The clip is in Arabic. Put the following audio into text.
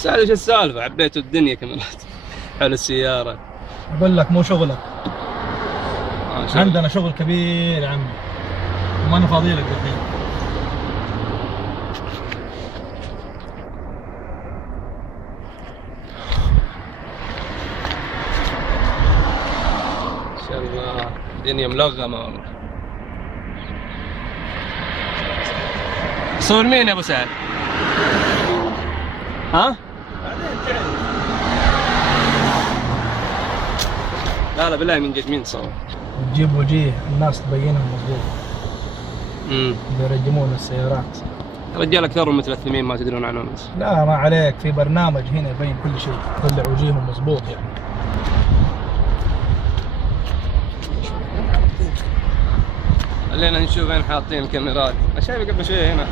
سأل ايش السالفة، عبيتوا الدنيا كاميرات. حول السيارة. اقول لك مو شغلك. شغل. عندنا شغل كبير يا عمي، وما انا فاضي لك الحين. ما شاء الله الدنيا ملغمة والله. صور مين يا ابو سعد؟ ها؟ لا بالله من جد مين صور؟ وتجيب وجيه الناس تبينها مضبوط. بيرجمون السيارات. رجال اكثرهم مثل الثمين ما تدرون عنهم بس. لا ما عليك، في برنامج هنا يبين كل شيء، يطلع وجيههم مضبوط يعني. خلينا نشوف وين حاطين الكاميرات، شايف قبل شوي هنا